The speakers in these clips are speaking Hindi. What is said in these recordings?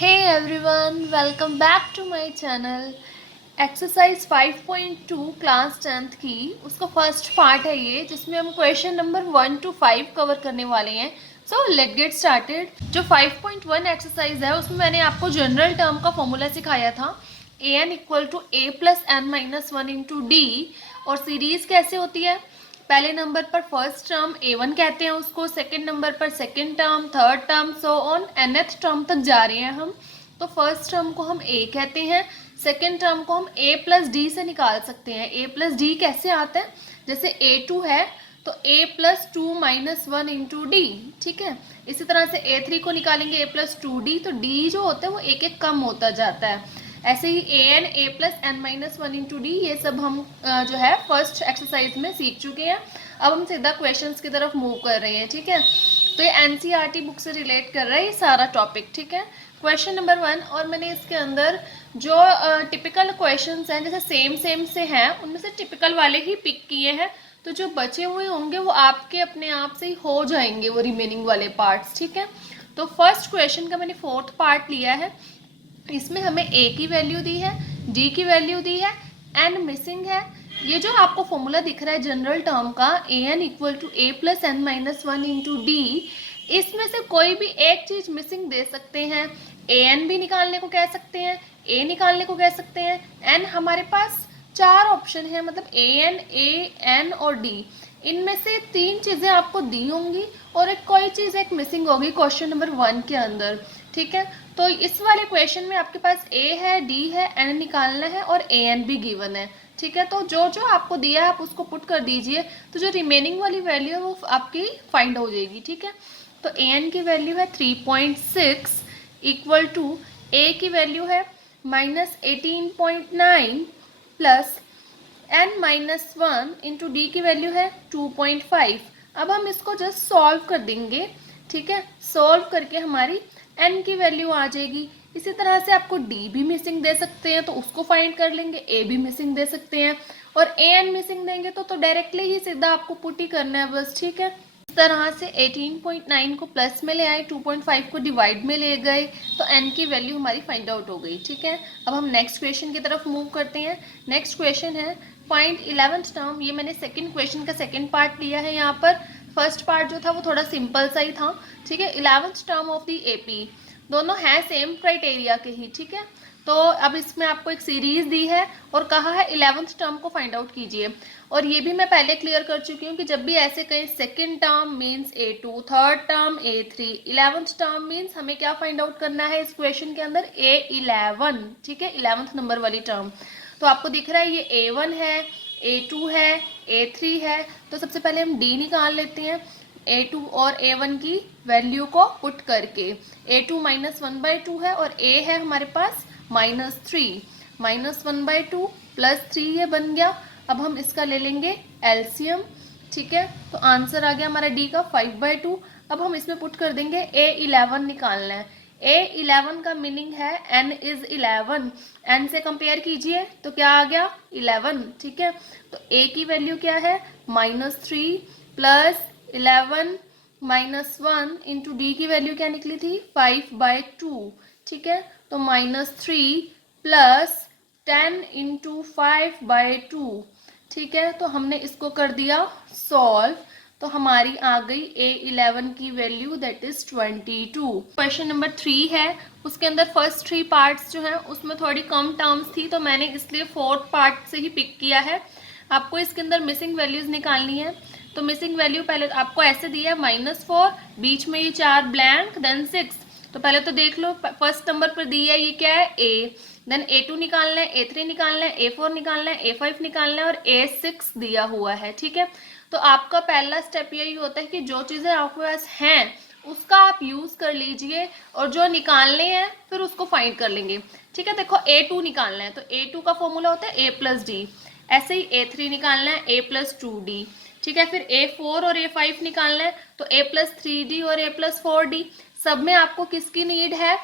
Hey everyone, welcome back to my channel. Exercise 5.2 class 10th की उसका फर्स्ट पार्ट है ये, जिसमें हम क्वेश्चन नंबर 1 to 5 कवर करने वाले हैं. So let get started. जो 5.1 एक्सरसाइज है उसमें मैंने आपको जनरल टर्म का फॉर्मूला सिखाया था, a n equal to a plus n minus one into d. और सीरीज कैसे होती है, पहले नंबर पर फर्स्ट टर्म a1 कहते हैं उसको, सेकंड नंबर पर second term, third term, so on nth term तक जा रहे हैं हम. तो फर्स्ट टर्म को हम a कहते हैं, सेकंड टर्म को हम a प्लस डी से निकाल सकते हैं. a प्लस डी कैसे आता है, जैसे a2 है तो a plus two minus one into D. ठीक है, इसी तरह से a3 को निकालेंगे a प्लस टू डी, तो d जो होता है वो एक एक कम होता जाता है. ऐसे ही a n a plus n minus one into d, ये सब हम जो है फर्स्ट एक्सरसाइज में सीख चुके हैं. अब हम सीधा क्वेश्चंस की तरफ मूव कर रहे हैं. ठीक है, तो ये एनसीईआरटी बुक से रिलेट कर रहा है ये सारा टॉपिक. ठीक है, क्वेश्चन नंबर 1. और मैंने इसके अंदर जो टिपिकल क्वेश्चंस हैं, जैसे सेम से हैं, उनमें से टिपिकल वाले ही पिक किए हैं. तो जो बचे हुए होंगे वो आपके अपने आप से ही हो जाएंगे, वो रिमेनिंग वाले पार्ट्स. ठीक है, तो फर्स्ट क्वेश्चन का मैंने फोर्थ पार्ट लिया है. इसमें हमें a की वैल्यू दी है, d की वैल्यू दी है, n मिसिंग है. ये जो आपको फॉर्मूला दिख रहा है जनरल टर्म का, a n equal to a plus n minus one into d, इसमें से कोई भी एक चीज मिसिंग दे सकते हैं. ए एन भी निकालने को कह सकते हैं, a निकालने को कह सकते हैं, n. हमारे पास चार ऑप्शन है, मतलब ए एन, ए एन और d. इनमें से तीन चीजें आपको दी होंगी और एक कोई चीज एक मिसिंग होगी क्वेश्चन नंबर 1 के अंदर. ठीक है, तो इस वाले क्वेश्चन में आपके पास a है, d है, n निकालना है और a n भी गिवन है. ठीक है, तो जो जो आपको दिया है आप उसको पुट कर दीजिए, तो जो रिमेनिंग वाली वैल्यू है वो आपकी फाइंड हो जाएगी. ठीक है, तो a n की वैल्यू है 3.6 इक्वल टू a की वैल्यू है -18.9 plus n minus one into D की वैल्यू है 2.5. अब हम इसको जस्ट सॉल्व कर देंगे. ठीक है, सॉल्व करके हमारी n की वैल्यू आ जाएगी. इसी तरह से आपको d भी मिसिंग दे सकते हैं तो उसको फाइंड कर लेंगे, a भी मिसिंग दे सकते हैं और an मिसिंग देंगे तो डायरेक्टली ही सीधा आपको पुट ही करना है बस. ठीक है, इस तरह से 18.9 को प्लस में ले आए, 2.5 को डिवाइड में ले गए, तो n की वैल्यू हमारी फाइंड आउट हो गई. ठीक है, अब हम नेक्स्ट क्वेश्चन की तरफ मूव करते हैं. नेक्स्ट क्वेश्चन है फाइंड 11th टर्म. ये मैंने सेकंड क्वेश्चन का सेकंड पार्ट लिया है यहाँ पर. फर्स्ट पार्ट जो था वो थोड़ा सिंपल सा ही था. ठीक है, 11th term of the AP, दोनों हैं सेम क्राइटेरिया के ही. ठीक है, तो अब इसमें आपको एक सीरीज दी है और कहा है 11th टर्म को फाइंड आउट कीजिए. और ये भी मैं पहले क्लियर कर चुकी हूँ कि जब भी ऐसे कहीं second term means a2, third term a3, 11th term means हमें क्या फाइंड आउट करना है इस क्वेश्चन के अंदर, a11. ठीक है, 11th नंबर वाली टर्म. तो आपको दिख रहा है ये a1 है, a2 है, a3 है. तो सबसे पहले हम d निकाल लेते हैं a2 और a1 की वैल्यू को पुट करके. a2 minus one by two है और a है हमारे पास -3. Minus one by two plus 3 ये बन गया. अब हम इसका ले लेंगे एलसीएम. ठीक है, तो आंसर आ गया हमारा d का 5/2. अब हम इसमें पुट कर देंगे a11 निकालना है. a11 का मीनिंग है n इज 11. n से कंपेयर कीजिए तो क्या आ गया 11. ठीक है, तो a की वैल्यू क्या है -3 plus 11 minus one into D की वैल्यू क्या निकली थी 5/2. ठीक है, तो -3 प्लस 10 इंटू 5/2. ठीक है, तो हमने इसको कर दिया सॉल्व, तो हमारी आ गई a11 की value that is 22. Question number 3 है, उसके अंदर फर्स्ट 3 पार्ट्स जो हैं उसमें थोड़ी कम टर्म्स थी, तो मैंने इसलिए फोर्थ पार्ट से ही पिक किया है. आपको इसके अंदर मिसिंग वैल्यूज निकालनी है. तो मिसिंग वैल्यू पहले आपको ऐसे दिया है -4, बीच में ये 4 ब्लैंक, देन 6. तो पहले तो देख लो, फर्स्ट नंबर पर दी है ये क्या है a, देन a2 निकालना है, a3 निकालना है, a4 निकालना है, a5 निकालना है और a6 दिया हुआ है. ठीक है, तो आपका पहला स्टेप यही होता है कि जो चीज़ें आपके पास हैं उसका आप यूज़ कर लीजिए और जो निकालने हैं फिर उसको फाइंड कर लेंगे. ठीक है, देखो a2 निकालना है तो a2 का फॉर्मूला होता है a प्लस डी. ऐसे ही a3 निकालना है a प्लस 2d. ठीक है, फिर a4 और a5 निकालना है तो a प्लस 3d और a प्लस 4d. सब में आपको किसकी नीड है,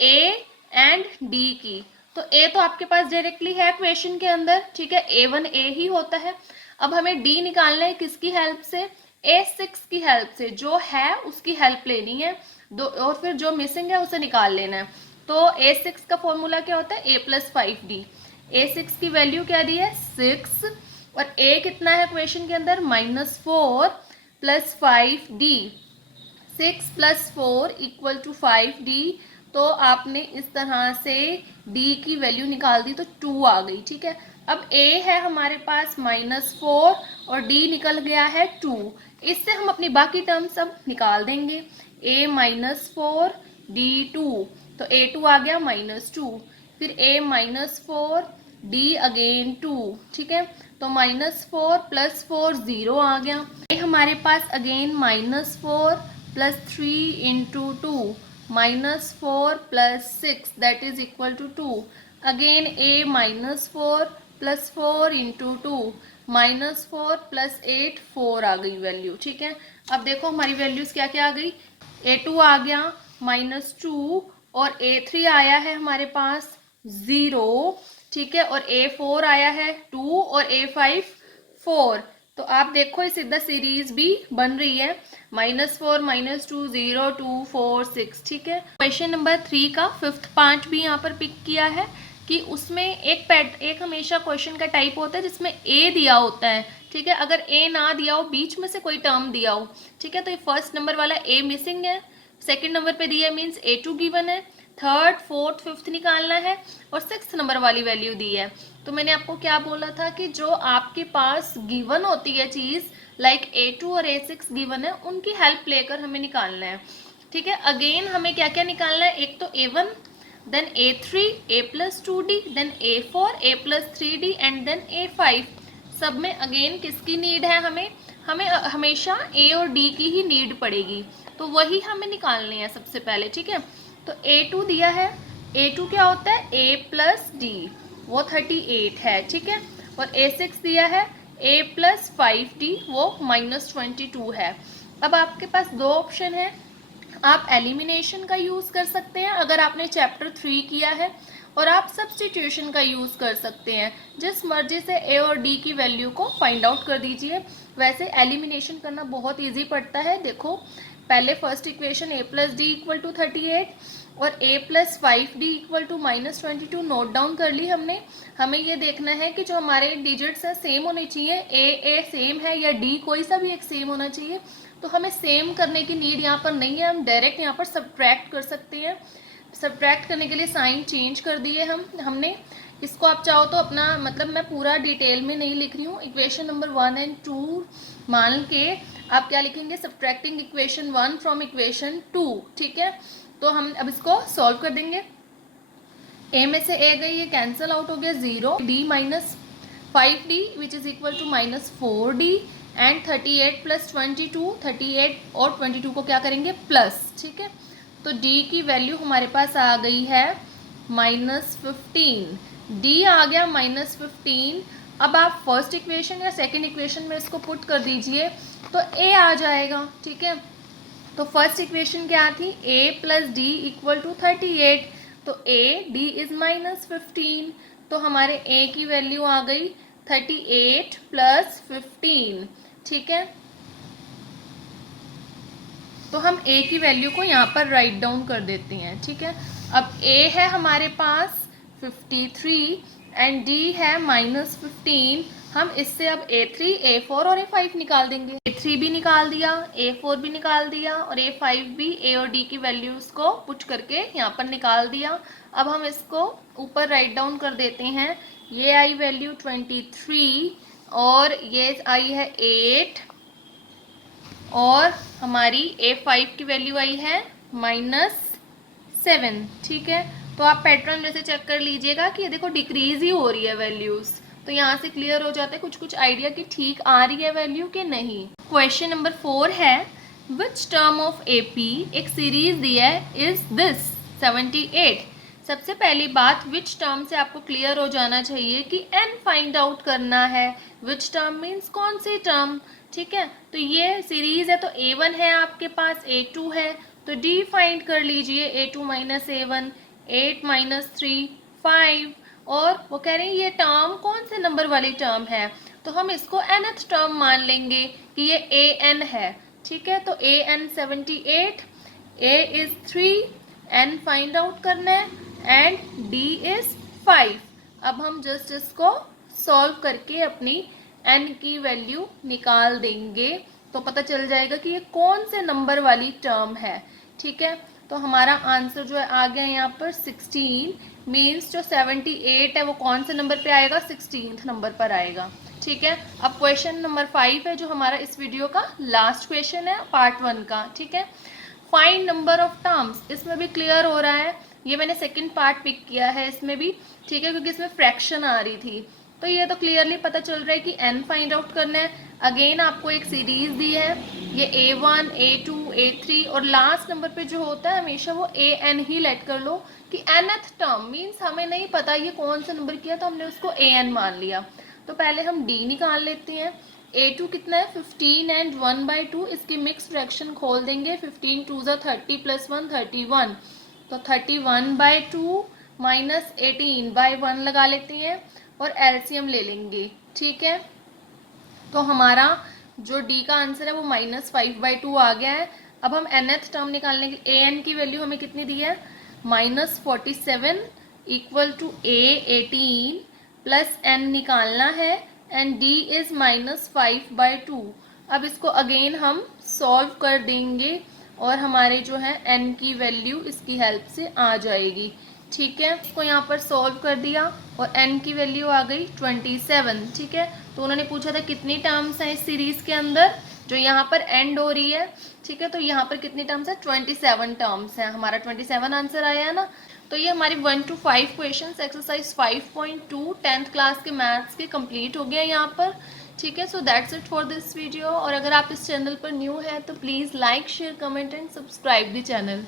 a एंड d की. तो a तो आपके पास डायरेक्टली है क्वेश्चन के अंदर. ठीक है, a1 a ही होता है. अब हमें d निकालना है किसकी हेल्प से, a6 की हेल्प से. जो है उसकी हेल्प लेनी है दो, और फिर जो मिसिंग है उसे निकाल लेना है. तो A6 का फॉर्मूला क्या होता है, A + 5D। A6 की वैल्यू क्या दी है, 6, और A कितना है क्वेश्चन के अंदर, -4 + 5D। 6 + 4 = 5D। तो आपने इस तरह से D की वैल्यू निकाल दी तो 2 आ गई, ठीक है। अब A है हमारे पास -4 और D निकल गया है 2। इससे हम अपनी बाकी टर्म सब निकाल देंगे। A -4 D 2, तो A2 आ गया -2, फिर A -4 D अगेन 2, ठीक है। तो -4 + 4 0 आ गया। हमारे पास again -4 + 3 × 2, -4 + 6 that is equal to 2। Again A -4 + 4 × 2, -4 + 8 4 आ गई वैल्यू, ठीक है। अब देखो हमारी वैल्यूज क्या क्या आ गई, A2 आ गया -2 और A3 आया है हमारे पास 0, ठीक है, और A4 आया है 2 और A5 4। तो आप देखो इस सीधा सीरीज भी बन रही है, -4 -2 0 2 4 6, ठीक है। क्वेश्चन नंबर 3 का 5th पार्ट भी यहाँ पर पिक किया है कि उसमें एक हमेशा क्वेश्चन का टाइप होता है जिसमें A दिया होता है, ठीक है। अगर A ना दिया हो, बीच में से कोई टर्म दिया हो, ठीक है, तो ये फर्स्ट नंबर वाला A मिसिंग है, सेकंड नंबर पे दिया है मीन्स A2 गिवन है, थर्ड फोर्थ फिफ्थ निकालना है, और 6th नंबर वाली वैल्यू दी है। तो मैंने आपको क्या बोला था कि जो आपके पास गिवन होती है चीज, लाइक A2 और A6 गिवन है, उनकी हेल्प लेकर हमें निकालना है, ठीक है। अगेन हमें क्या क्या निकालना है, एक तो A1, then A3, A + 2D, then A4, A + 3D and then A5। सब में अगेन किसकी नीड है, हमें हमेशा A और D की ही नीड पड़ेगी, तो वही हमें निकालने हैं सबसे पहले, ठीक है। तो A2 दिया है, A2 क्या होता है, A + D, वो 38 है, ठीक है। और A6 दिया है A + 5D, वो -22 है। अब आपके पास दो ऑप्शन है, आप एलिमिनेशन का यूज़ कर सकते हैं अगर आपने चैप्टर 3 किया है, और आप सब्स्टिट्यूशन का यूज़ कर सकते हैं। जिस मर्जी से A और D की वैल्यू को फाइंड आउट कर दीजिए। वैसे एलिमिनेशन करना बहुत इजी पड़ता है। देखो पहले फर्स्ट इक्वेशन A + D = 38 और A + 5D = -22 नोट डाउन कर ली हमने। हमें ये देखना है कि जो हमारे डिजिट्स हैं सेम होने चाहिए, A सेम है या D कोई सा भी एक सेम होना चाहिए। तो हमें सेम करने की नीड यहाँ पर नहीं है, हम डायरेक्ट यहाँ पर सब्ट्रैक्ट कर सकते हैं। सब्ट्रैक्ट करने के लिए साइन चेंज कर दिए हमने। इसको आप चाहो तो अपना मतलब मैं पूरा डिटेल में नहीं लिख रही हूँ, इक्वेशन नंबर 1 और 2 मान के आप क्या लिखेंगे, सब्ट्रैक्टिंग इक्वेशन 1 फ्रॉम इक्वेशन 2, ठीक है। तो हम अब इसको सॉल्व कर देंगे। A में से A गई, ये कैंसिल आउट हो गया, 0 D - 5D which is equal to -4D and 38 + 22, 38 और 22 को क्या करेंगे प्लस, ठीक है। तो D की वैल्यू हमारे पास आ गई है -15, D आ गया -15। अब आप फर्स्ट इक्वेशन या सेकंड इक्वेशन में इसको पुट कर दीजिए तो A आ जाएगा, ठीक है। तो फर्स्ट इक्वेशन क्या थी, A + D = 38, तो A D इज -15, तो हमारे A की वैल्यू आ गई 38 + 15, ठीक है। तो हम A की वैल्यू को यहाँ पर राइट डाउन कर देते हैं, ठीक है। अब A है हमारे पास 53 एंड D है -15। हम इससे अब A3, A4 और A5 निकाल देंगे। A3 भी निकाल दिया, A4 भी निकाल दिया और A5 भी A और D की वैल्यूज को पुट करके यहाँ पर निकाल दिया। अब हम इसको ऊपर राइट डाउन कर देते हैं। ये आई वैल्यू 23 और ये आई है 8 और हमारी A5 की वैल्यू आई है -7, ठीक है। तो आप पैटर्न जैसे चेक कर लीजिएगा कि ये देखो डिक्रीज ही हो रही है वैल्यूज, तो यहाँ से क्लियर हो जाता है कुछ आइडिया कि ठीक आ रही है वैल्यू कि नहीं। क्वेश्चन नंबर 4 है, विच टर्म ऑफ AP एक सीरीज दिया है इज दिस 78। सबसे पहली बात विच टर्म से आपको क्लियर हो जाना चाहिए कि n फाइंड आउट करना है। विच टर्म मीन्स कौन सी टर्म, ठीक है। तो ये सीरीज है तो A1 है आपके पास, A2 है, तो D फाइंड कर लीजिए, A2 - A1, 8 - 3 5, और वो कह रहे हैं ये टर्म कौन से नंबर वाली टर्म है, तो हम इसको nth टर्म मान लेंगे कि ये AN है, ठीक है। तो AN 78, A is 3 n find out करना है एंड d इज 5। अब हम जस्ट इसको सॉल्व करके अपनी n की वैल्यू निकाल देंगे तो पता चल जाएगा कि ये कौन से नंबर वाली टर्म है। ठीक है, तो हमारा आंसर जो है आ गया यहाँ पर 16 मीन्स जो 78 है वो कौन से नंबर पे आएगा, 16th नंबर पर आएगा। ठीक है, अब क्वेश्चन नंबर 5 है जो हमारा इस वीडियो का लास्ट क्वेश्चन है पार्ट 1 का। ठीक है, फाइंड नंबर ऑफ टर्म्स, इसमें भी क्लियर हो रहा है, ये मैंने सेकंड पार्ट पिक किया है इसमें भी। ठीक है, क्योंकि इसमें फ्रैक्शन आ रही थी तो ये तो क्लियरली पता चल रहा है कि n फाइंड आउट करना है। अगेन आपको एक सीरीज दी है, ये a1 a2 a3 और लास्ट नंबर पे जो होता है हमेशा वो an ही लेट कर लो कि nth टर्म मीन्स हमें नहीं पता ये कौन सा नंबर किया तो हमने उसको an मान लिया। तो पहले हम d निकाल लेते हैं। a2 कितना है 15 एंड 1/2, इसकी मिक्स फ्रैक्शन खोल देंगे, 15 2 30 + 1 31, तो 31/2 माइनस 18/1 लगा लेते हैं और एलसीएम ले लेंगे। ठीक है, तो हमारा जो डी का आंसर है वो -5/2 आ गया है। अब हम nth टर्म निकालने के लिए an की वैल्यू हमें कितनी दी है, -47 = a18 प्लस n निकालना है एंड d इज -5/2। अब इसको अगेन हम सॉल्व कर देंगे और हमारे जो है n की वैल्यू इसकी हेल्प से आ जाएगी। ठीक है, इसको यहाँ पर सॉल्व कर दिया और n की वैल्यू आ गई 27। ठीक है, तो उन्होंने पूछा था कितनी टर्म्स हैं इस सीरीज के अंदर जो यहाँ पर एंड हो रही है। ठीक है, तो यहाँ पर कितनी टर्म्स है, 27 टर्म्स हैं, हमारा 27 आंसर आया है ना। तो ये हमारी 1 to 5 question exercise 5.2 10th class के मैथ्स के कंप्लीट हो गया यहाँ पर। ठीक है, so that's it for this video. और अगर आप इस चैनल पर न्यू है तो please like share comment and subscribe the channel.